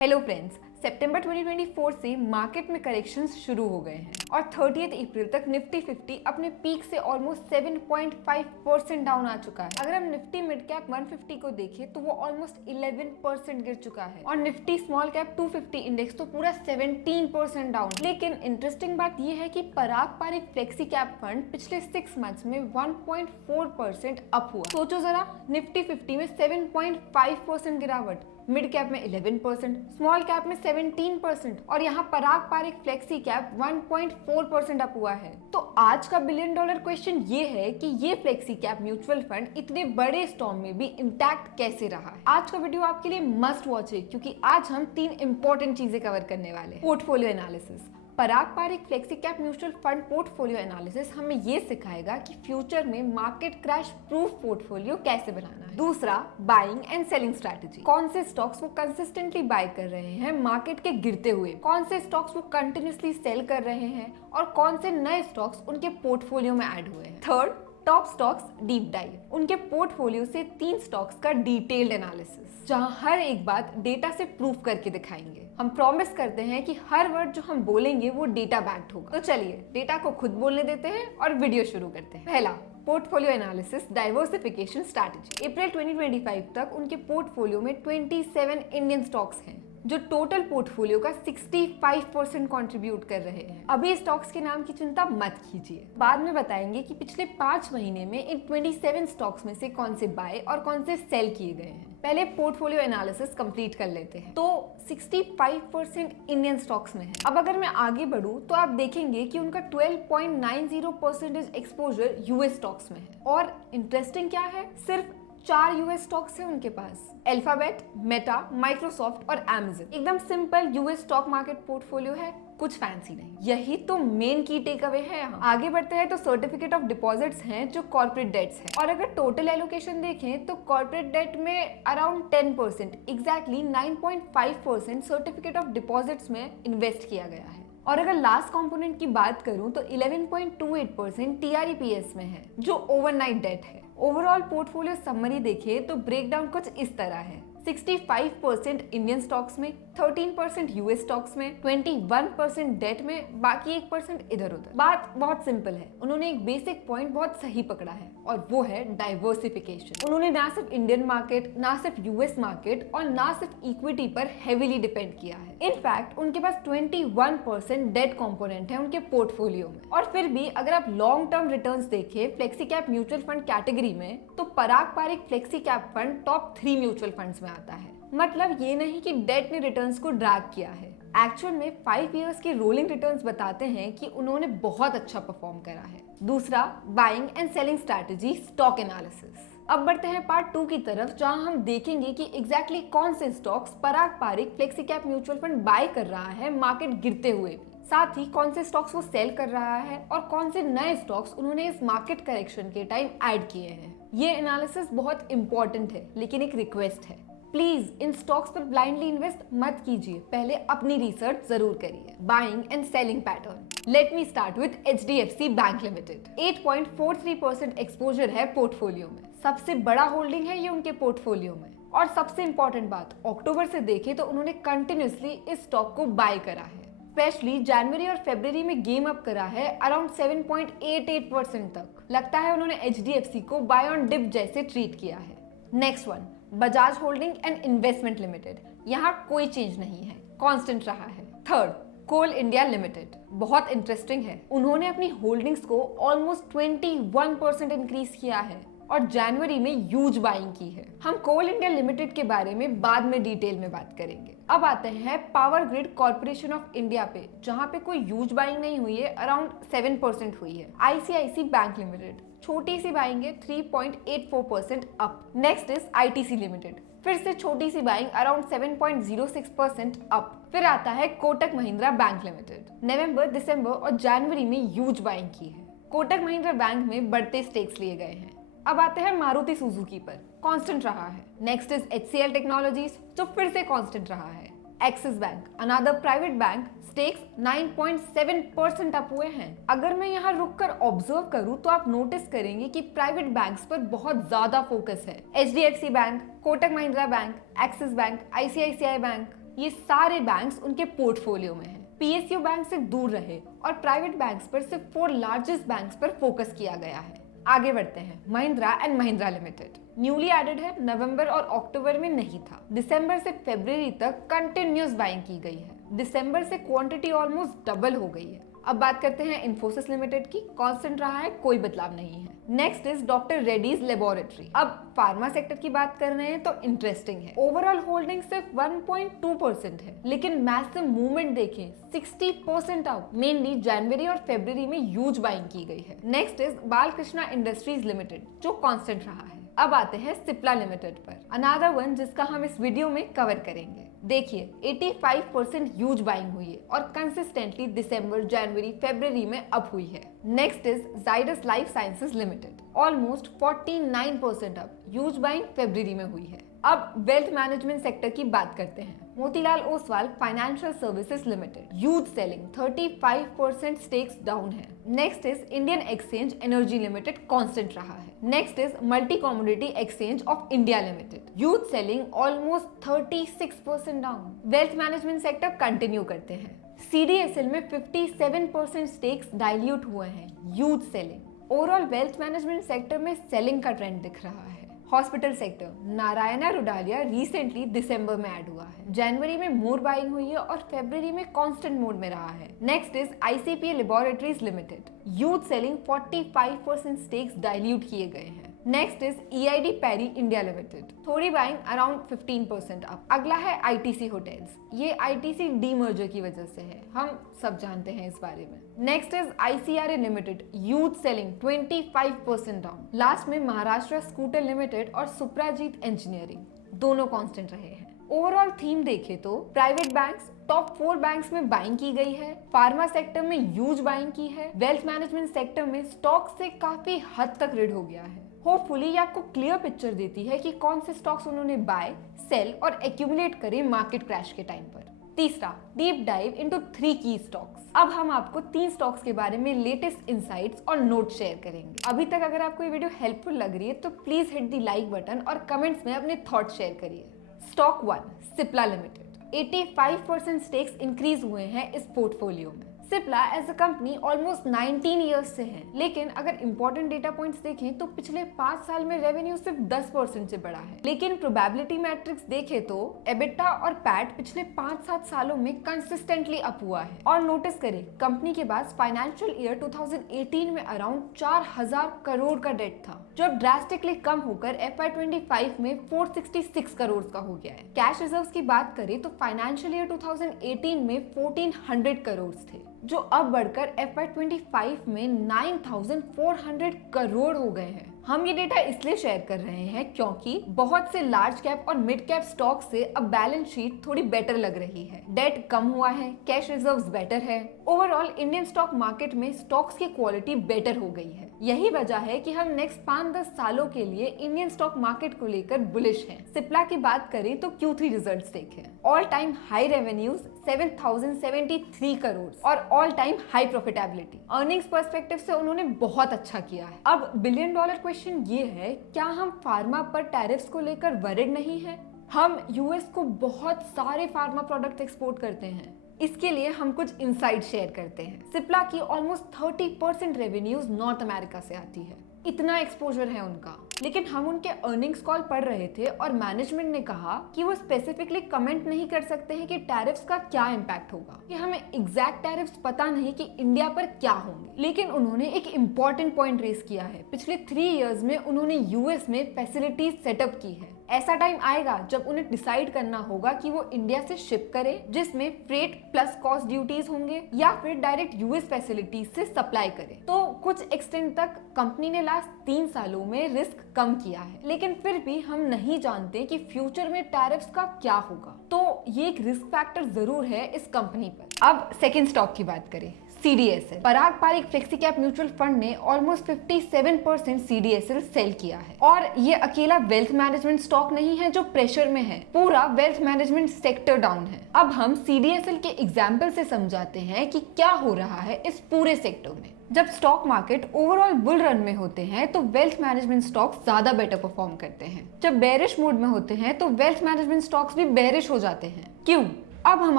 Hello friends, सितंबर 2024 से market में corrections शुरू हो गए हैं और 30 अप्रैल तक निफ्टी 50 अपने पीक से ऑलमोस्ट 7.5% डाउन आ चुका है। अगर हम निफ्टी मिड कैप 150 को देखें तो वो ऑलमोस्ट 11% गिर चुका है और निफ्टी स्मॉल कैप 250 इंडेक्स तो पूरा 17% डाउन। लेकिन इंटरेस्टिंग बात ये है कि पराग पारिक फ्लेक्सी कैप फंड पिछले 6 मंथ्स में 1.4% अप हुआ। सोचो जरा, निफ्टी 50 में 7.5% गिरावट, मिड कैप में 11%, स्मॉल कैप में 17% और यहाँ पराग पारिक फ्लेक्सी कैप 1.4% अप हुआ है। तो आज का बिलियन डॉलर क्वेश्चन ये है कि ये फ्लेक्सी कैप म्यूचुअल फंड इतने बड़े स्टॉर्म में भी इंटैक्ट कैसे रहा है। आज का वीडियो आपके लिए मस्ट वॉच है क्योंकि आज हम 3 इंपॉर्टेंट चीजें कवर करने वाले हैं। Portfolio analysis, Parag Parikh flexi cap mutual fund portfolio analysis हमें ये सिखाएगा कि फ्यूचर में मार्केट क्रैश प्रूफ पोर्टफोलियो कैसे बनाना है। दूसरा, बाइंग एंड सेलिंग स्ट्रैटेजी, कौन से स्टॉक्स वो कंसिस्टेंटली बाय कर रहे हैं मार्केट के गिरते हुए, कौन से स्टॉक्स वो कंटिन्यूसली सेल कर रहे हैं और कौन से नए स्टॉक्स उनके पोर्टफोलियो में ऐड हुए हैं। Third, top stocks deep dive, उनके पोर्टफोलियो से 3 स्टॉक्स का डिटेल्ड एनालिसिस जहां हर एक बात डेटा से प्रूफ करके दिखाएंगे। हम प्रॉमिस करते हैं कि हर वर्ड जो हम बोलेंगे वो डेटा बैक्ड होगा। तो चलिए डेटा को खुद बोलने देते हैं और वीडियो शुरू करते हैं। पहला, पोर्टफोलियो एनालिसिस डाइवर्सिफिकेशन स्ट्रैटेजी। अप्रैल 2025 तक उनके पोर्टफोलियो में 27 इंडियन स्टॉक्स हैं जो टोटल पोर्टफोलियो का 65% कंट्रीब्यूट कर रहे हैं। अभी स्टॉक्स के नाम की चिंता मत कीजिए, बाद में बताएंगे कि पिछले 5 महीने में इन 27 स्टॉक्स में से कौन से बाय और कौन से सेल किए गए हैं। पहले पोर्टफोलियो एनालिसिस कंप्लीट कर लेते हैं। तो 65% इंडियन स्टॉक्स में है। अब अगर मैं आगे बढ़ूं तो आप देखेंगे कि उनका 12.90% एक्सपोजर यूएस स्टॉक्स में है। और इंटरेस्टिंग क्या है, सिर्फ 4 यूएस स्टॉक्स है उनके पास, अल्फाबेट, मेटा, माइक्रोसॉफ्ट और अमेज़न। एकदम simple US stock market portfolio है, कुछ फैंसी नहीं। यही तो मेन की टेक अवे है। यहाँ आगे बढ़ते हैं तो सर्टिफिकेट ऑफ डिपॉजिट्स हैं जो कॉर्पोरेट डेट्स हैं और अगर टोटल एलोकेशन देखें तो कॉर्पोरेट डेट में around 10%, exactly 9.5% certificate of deposits में इन्वेस्ट किया गया है। और अगर लास्ट कंपोनेंट की बात करूं तो 11.28% टीआरईपीएस में है जो ओवरनाइट डेट है। ओवरऑल पोर्टफोलियो समरी देखें तो ब्रेकडाउन कुछ इस तरह है: 65% इंडियन स्टॉक्स में, 13% यूएस स्टॉक्स में, 21% डेट में, बाकी 1% इधर उधर। बात बहुत सिंपल है, उन्होंने एक बेसिक पॉइंट बहुत सही पकड़ा है और वो है डाइवर्सिफिकेशन। उन्होंने ना सिर्फ इंडियन मार्केट, ना सिर्फ यूएस मार्केट और ना सिर्फ इक्विटी पर हेवीली डिपेंड किया है। इनफैक्ट उनके पास 21% डेट कंपोनेंट है उनके पोर्टफोलियो में। और फिर भी अगर आप लॉन्ग टर्म रिटर्न्स देखें flexi cap mutual fund category में तो Parag Parikh flexi cap fund top 3 mutual funds में आता है। मतलब ये नहीं कि डेट ने रिटर्न्स को ड्रैग किया है, एक्चुअल में 5 इयर्स के रोलिंग रिटर्न्स बताते हैं कि उन्होंने बहुत अच्छा परफॉर्म करा है। दूसरा, buying and selling strategy stock analysis. अब बढ़ते हैं पार्ट 2 की तरफ जहां हम देखेंगे कि एग्जैक्टली कौन से stocks Parag Parikh flexi cap mutual fund buy कर रहा है मार्केट गिरते हुए भी, साथ ही कौन से स्टॉक्स वो सेल कर रहा है और कौन से नए स्टॉक्स उन्होंने इस मार्केट करेक्शन के टाइम ऐड किए हैं। ये एनालिसिस बहुत इंपॉर्टेंट है, लेकिन एक रिक्वेस्ट है, प्लीज इन स्टॉक्स पर ब्लाइंडली इन्वेस्ट मत कीजिए, पहले अपनी रिसर्च जरूर करिए। Buying and selling pattern, let me start with HDFC bank limited. 8.43% exposure है पोर्टफोलियो में, सबसे बड़ा होल्डिंग है ये उनके पोर्टफोलियो में। और सबसे इंपॉर्टेंट बात, अक्टूबर से देखें तो उन्होंने कंटिन्यूसली इस स्टॉक को बाय करा है। स्पेशली जनवरी और फरवरी में गेम अप करा है अराउंड 7.88% तक। लगता है उन्होंने एचडीएफसी को बाय ऑन डिप जैसे ट्रीट किया है। Next one, Bajaj holding and investment limited. यहाँ कोई चेंज नहीं है, कांस्टेंट रहा है। थर्ड, कोल इंडिया लिमिटेड, बहुत इंटरेस्टिंग है, उन्होंने अपनी होल्डिंग्स को ऑलमोस्ट 21% इंक्रीज किया है और जनवरी में ह्यूज बाइंग की है। हम कोल इंडिया लिमिटेड के बारे में बाद में डिटेल में बात करेंगे। अब आते हैं power grid corporation of India पे, जहां पे कोई ह्यूज बाइंग नहीं हुई है, अराउंड 7% हुई है। आईसीआईसी बैंक लिमिटेड, छोटी सी बाइंग है, 3.84% up. Next is ITC limited, फिर से छोटी सी बाइंग अराउंड 7.06% अप। फिर आता है कोटक महिंद्रा बैंक लिमिटेड, नवंबर, दिसंबर और जनवरी में ह्यूज बाइंग की है। कोटक महिंद्रा बैंक में बढ़ते स्टेक्स लिए गए हैं। अब आते हैं मारुति सुजुकी पर, कांस्टेंट रहा है। नेक्स्ट इज एचसीएल टेक्नोलॉजीज जो फिर से कांस्टेंट रहा है। Axis bank, another private bank, stakes 9.7% up हुए हैं। अगर मैं यहाँ रुककर ऑब्जर्व करूँ तो आप नोटिस करेंगे कि प्राइवेट बैंक्स पर बहुत ज्यादा फोकस है। HDFC bank, Kotak Mahindra bank, axis bank, ICICI bank, ये सारे बैंक्स उनके पोर्टफोलियो में हैं। पीएसयू बैंक से दूर रहे और प्राइवेट बैंक्स पर सिर्फ 4 लार्जेस्ट बैंक्स पर फोकस किया गया है। आगे बढ़ते हैं। Mahindra and Mahindra limited newly added है, नवंबर और अक्टूबर में नहीं था। दिसंबर से फरवरी तक कंटिन्यूअस बाइंग की गई है। दिसंबर से क्वांटिटी ऑलमोस्ट डबल हो गई है। अब बात करते हैं इन्फोसिस लिमिटेड की। कांस्टेंट रहा है, कोई बदलाव नहीं है। Next is doctor Reddy's laboratory. अब फार्मा सेक्टर की बात कर रहे हैं तो इंटरेस्टिंग है। ओवरऑल होल्डिंग सिर्फ 1.2% है, लेकिन मैसिव मूवमेंट देखें 60% अप। मेनली जनवरी और फरवरी में ह्यूज बाइंग की गई है। Next is Balkrishna industries limited जो कांस्टेंट रहा है। अब आते हैं सिप्ला लिमिटेड पर, अनदर वन जिसका हम इस वीडियो में कवर करेंगे। देखिए 85% ह्यूज बाइंग हुई है और कंसिस्टेंटली दिसंबर, जनवरी, फरवरी में अप हुई है। Next is Zydus life sciences limited, almost 49% up. Huge buying फरवरी में हुई है। अब वेल्थ मैनेजमेंट सेक्टर की बात करते हैं। Motilal Oswal financial services limited, huge selling, 35% stakes down है। Next is Indian exchange energy limited, constant रहा है। Next is multi commodity exchange of India limited, huge selling, almost 36% down. Wealth management sector continue करते हैं। CDSL में 57% stakes dilute हुए हैं, huge selling. Overall wealth management sector में selling का trend दिख रहा है। Hospital sector, Narayana Hrudayalaya recently दिसंबर में ऐड हुआ है। जनवरी में मोर बाइंग हुई है और फरवरी में कांस्टेंट मोड में रहा है। Next is ICPA laboratories limited, huge selling, 45% stakes dilute किए गए हैं। Next is EID Parry India limited, थोड़ी बाइंग अराउंड 15% अप। अगला है आईटीसी होटल्स, ये आईटीसी डीमर्जर की वजह से है, हम सब जानते हैं इस बारे में। Next is ICRA limited, huge selling, 25% down. Last में महाराष्ट्र स्कूटर लिमिटेड और सुप्राजीत इंजीनियरिंग, दोनों कांस्टेंट रहे हैं। ओवरऑल थीम देखे तो प्राइवेट बैंक्स, टॉप 4 बैंक्स में बाइंग की गई है। फार्मा सेक्टर में ह्यूज बाइंग की है। वेल्थ मैनेजमेंट सेक्टर में स्टॉक से काफी हद तक रिड हो गया है। होपफुली ये आपको क्लियर पिक्चर देती है कि कौन से स्टॉक्स उन्होंने बाय, सेल और एक्यूमुलेट करे मार्केट क्रैश के टाइम पर। तीसरा, डीप डाइव इनटू 3 की स्टॉक्स। अब हम आपको 3 स्टॉक्स के बारे में लेटेस्ट इंसाइट्स और नोट शेयर करेंगे। अभी तक अगर आपको ये वीडियो हेल्पफुल लग रही है तो please hit the like button और कमेंट्स में अपने थॉट शेयर करिए। Stock 1, Cipla limited, 85% stakes increase हुए हैं इस पोर्टफोलियो में। Cipla as a company almost 19 years से है, लेकिन अगर इंपॉर्टेंट डेटा पॉइंट्स देखें तो पिछले 5 साल में रेवेन्यू सिर्फ 10% से बढ़ा है। लेकिन प्रोबेबिलिटी मैट्रिक्स देखें तो एबिटा और पैट पिछले 5-7 सालों में कंसिस्टेंटली अप हुआ है। और नोटिस करें, कंपनी के पास फाइनेंशियल ईयर 2018 में अराउंड 4000 करोड़ का डेट था, जो अब ड्रास्टिकली कम होकर FY25 में 466 करोड़ का हो गया है। कैश रिजर्व्स की बात करें तो फाइनेंशियल ईयर 2018 में 1400 करोड़ थे, जो अब बढ़कर FY25 में 9400 करोड़ हो गए हैं। हम ये डेटा इसलिए शेयर कर रहे हैं क्योंकि बहुत से लार्ज कैप और मिड कैप स्टॉक से अब बैलेंस शीट थोड़ी बेटर लग रही है। डेट कम हुआ है, कैश रिजर्व्स बेटर है। ओवरऑल इंडियन स्टॉक मार्केट में स्टॉक्स की क्वालिटी बेटर हो गई है। यही वजह है कि हम नेक्स्ट 5-10 सालों के लिए इंडियन स्टॉक मार्केट को लेकर बुलिश हैं। सिप्ला की बात करें तो Q3 रिजल्ट्स देखें, all time high revenues 7073 crore और all time high profitability. Earnings perspective से उन्होंने बहुत अच्छा किया है। अब $1 बिलियन क्वेश्चन ये है, क्या हम फार्मा पर टैरिफ्स को लेकर वरिड नहीं है? हम यूएस को बहुत सारे फार्मा प्रोडक्ट एक्सपोर्ट करते हैं, इसके लिए हम कुछ इनसाइट शेयर करते हैं। सिप्ला की ऑलमोस्ट 30% रेवेन्यूज नॉर्थ अमेरिका से आती है, इतना एक्सपोजर है उनका। लेकिन हम उनके अर्निंग्स कॉल पढ़ रहे थे और मैनेजमेंट ने कहा कि वो स्पेसिफिकली कमेंट नहीं कर सकते हैं कि टैरिफ्स का क्या इम्पैक्ट होगा, कि हमें एग्जैक्ट टैरिफ्स पता नहीं कि इंडिया पर क्या होंगे। लेकिन उन्होंने एक इम्पॉर्टेंट पॉइंट रेस किया है, पिछले 3 इयर्स में उन्होंने यूएस में फैसिलिटीज सेटअप की है। ऐसा टाइम आएगा जब उन्हें डिसाइड करना होगा कि वो इंडिया से शिप करे, जिसमें फ्रेट प्लस कॉस्ट ड्यूटीज होंगे, या फिर डायरेक्ट यूएस फैसिलिटीज से सप्लाई करे। तो कुछ एक्सटेंट तक कंपनी ने लास्ट 3 सालों में रिस्क कम किया है, लेकिन फिर भी हम नहीं जानते कि फ्यूचर में टैरिफ्स का क्या होगा। तो ये एक रिस्क फैक्टर जरूर है इस कंपनी पर। अब सेकेंड स्टॉक की बात करें, CDSL। Parag Parikh flexi cap mutual fund ने ऑलमोस्ट 57% CDSL सेल किया है। और ये अकेला वेल्थ मैनेजमेंट स्टॉक नहीं है जो प्रेशर में है, पूरा वेल्थ मैनेजमेंट सेक्टर डाउन है। अब हम CDSL के एग्जाम्पल से समझाते हैं कि क्या हो रहा है इस पूरे सेक्टर में। जब stock market overall bull run में होते हैं तो वेल्थ मैनेजमेंट स्टॉक्स ज्यादा बेटर परफॉर्म करते हैं। जब बेरिश मूड में होते हैं तो वेल्थ मैनेजमेंट स्टॉक्स भी बेरिश हो जाते हैं। क्यों? अब हम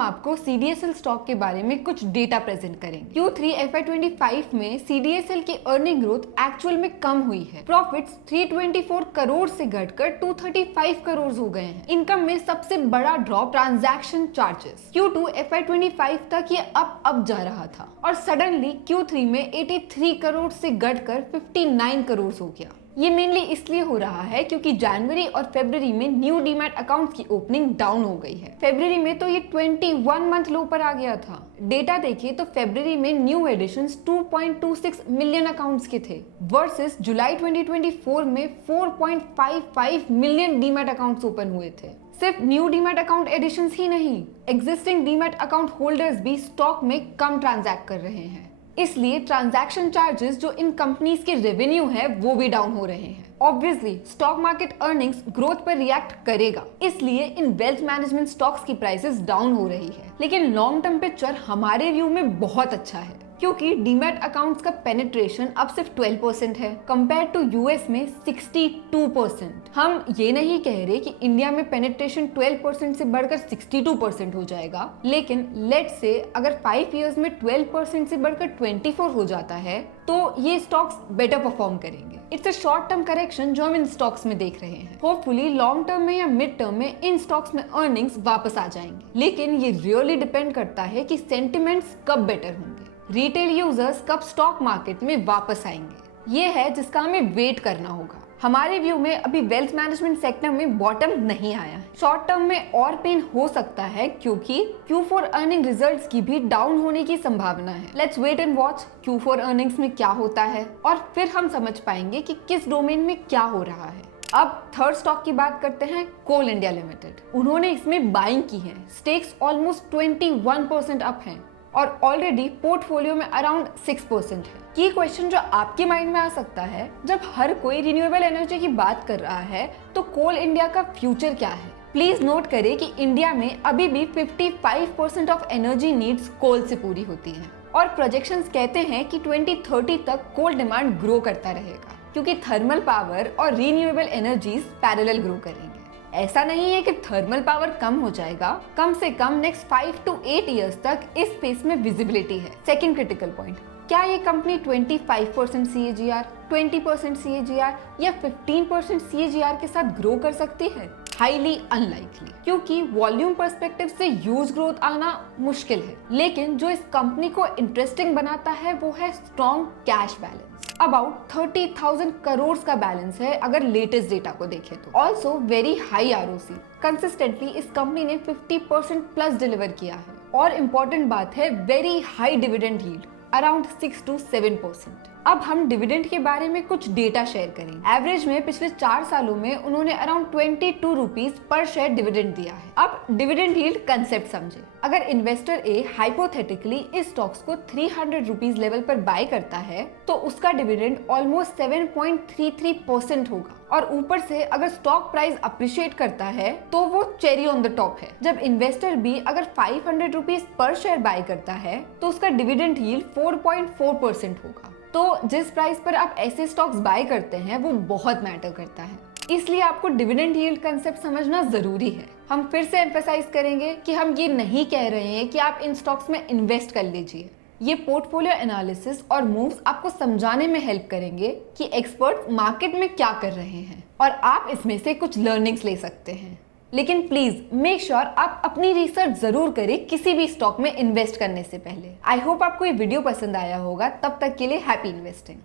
आपको CDSL स्टॉक के बारे में कुछ डेटा प्रेजेंट करेंगे। Q3 FY25 में CDSL की अर्निंग ग्रोथ एक्चुअल में कम हुई है। प्रॉफिट्स 324 करोड़ से घटकर 235 करोड़ हो गए हैं। इनकम में सबसे बड़ा drop transaction charges. Q2 FY25 तक ये अप जा रहा था और सडनली Q3 में 83 करोड़ से घटकर 59 करोड़ हो गया। ये मेनली इसलिए हो रहा है क्योंकि जनवरी और फरवरी में न्यू डीमैट अकाउंट्स की ओपनिंग डाउन हो गई है। फरवरी में तो ये 21 मंथ लो पर आ गया था। डेटा देखिए तो फरवरी में न्यू एडिशंस 2.26 मिलियन अकाउंट्स के थे वर्सेस जुलाई 2024 में 4.55 मिलियन डीमैट अकाउंट्स ओपन हुए थे। सिर्फ न्यू डीमैट अकाउंट एडिशंस ही नहीं, एग्जिस्टिंग डीमैट अकाउंट होल्डर्स भी स्टॉक में कम ट्रांजैक्ट कर रहे हैं। इसलिए ट्रांजैक्शन चार्जेस जो इन कंपनीज के रेवेन्यू है वो भी डाउन हो रहे हैं। Obviously stock market earnings growth पर रिएक्ट करेगा, इसलिए इन वेल्थ मैनेजमेंट स्टॉक्स की प्राइसेस डाउन हो रही है। लेकिन लॉन्ग टर्म पिक्चर हमारे व्यू में बहुत अच्छा है क्योंकि डीमैट अकाउंट्स का पेनिट्रेशन अब सिर्फ 12% है कंपेयर टू यूएस में 62%। हम ये नहीं कह रहे कि इंडिया में पेनिट्रेशन 12% से बढ़कर 62% हो जाएगा, लेकिन लेट्स से अगर 5 इयर्स में 12% से बढ़कर 24 हो जाता है तो ये स्टॉक्स बेटर परफॉर्म करेंगे। It's a short term correction जो हम इन स्टॉक्स में देख रहे हैं। होपफुली लॉन्ग टर्म में या मिड टर्म में इन स्टॉक्स में अर्निंग्स वापस आ जाएंगे, लेकिन ये रियली डिपेंड करता है कि सेंटिमेंट्स कब बेटर होंगे, रिटेल यूजर्स कब स्टॉक मार्केट में वापस आएंगे। ये है जिसका हमें वेट करना होगा। हमारे व्यू में अभी वेल्थ मैनेजमेंट सेक्टर में बॉटम नहीं आया है। शॉर्ट टर्म में और पेन हो सकता है क्योंकि Q4 अर्निंग रिजल्ट्स की भी डाउन होने की संभावना है। Let's wait and watch Q4 earnings में क्या होता है और फिर हम समझ पाएंगे कि किस डोमेन में क्या हो रहा है। अब थर्ड स्टॉक की बात करते हैं, कोल इंडिया लिमिटेड। उन्होंने इसमें बाइंग की है, स्टेक्स ऑलमोस्ट 21% अप हैं और ऑलरेडी पोर्टफोलियो में अराउंड 6% है। की क्वेश्चन जो आपके माइंड में आ सकता है, जब हर कोई रिन्यूएबल एनर्जी की बात कर रहा है तो कोल इंडिया का फ्यूचर क्या है? प्लीज नोट करें कि इंडिया में अभी भी 55% ऑफ एनर्जी नीड्स कोल से पूरी होती हैं और प्रोजेक्शंस कहते हैं कि 2030 तक कोल डिमांड ग्रो करता रहेगा क्योंकि थर्मल पावर और रिन्यूएबल एनर्जीज पैरेलल ग्रो करेंगे। ऐसा नहीं है कि थर्मल पावर कम हो जाएगा, कम से कम नेक्स्ट 5 to 8 इयर्स तक इस स्पेस में विजिबिलिटी है। सेकंड क्रिटिकल पॉइंट, क्या ये कंपनी 25% CAGR, 20% CAGR या 15% CAGR के साथ ग्रो कर सकती है? हाईली अनलाइकली, क्योंकि वॉल्यूम पर्सपेक्टिव से ह्यूज ग्रोथ आना मुश्किल है। लेकिन जो इस कंपनी को इंटरेस्टिंग बनाता है वो है strong cash balance. About 30,000 crore का बैलेंस है अगर लेटेस्ट डेटा को देखें तो। Also very high ROC। Consistently इस कंपनी ने 50% प्लस डिलीवर किया है और इम्पोर्टेंट बात है very high dividend yield, around 6 to 7%। अब हम डिविडेंड के बारे में कुछ डेटा शेयर करेंगे। एवरेज में पिछले 4 सालों में उन्होंने around 22 rupees per share dividend दिया है। अब डिविडेंड यील्ड कंसेप्ट समझे। अगर इन्वेस्टर ए हाइपोथेटिकली इस स्टॉक्स को 300 रुपीज लेवल पर बाय करता है तो उसका डिविडेंड ऑलमोस्ट 7.33% होगा और ऊपर से अगर स्टॉक प्राइस अप्रिशिएट करता है तो वो चेरी ऑन द टॉप है। जब इन्वेस्टर बी अगर 500 रुपीज पर शेयर बाय करता है तो उसका डिविडेंड यील्ड 4.4% होगा। तो जिस प्राइस पर आप ऐसे स्टॉक्स बाय करते हैं वो बहुत मैटर करता है, इसलिए आपको डिविडेंड यील्ड कंसेप्ट समझना जरूरी है। हम फिर से एम्फेसाइज करेंगे कि हम ये नहीं कह रहे हैं कि आप इन स्टॉक्स में इन्वेस्ट कर लीजिए। ये पोर्टफोलियो एनालिसिस और मूव्स आपको समझाने में हेल्प करेंगे कि एक्सपर्ट मार्केट में क्या कर रहे हैं और आप इसमें से कुछ लर्निंग्स ले सकते हैं। लेकिन प्लीज मेक श्योर आप अपनी रिसर्च जरूर करें किसी भी स्टॉक में इन्वेस्ट करने से पहले। आई होप आपको ये वीडियो पसंद आया होगा। तब तक के लिए हैप्पी इन्वेस्टिंग।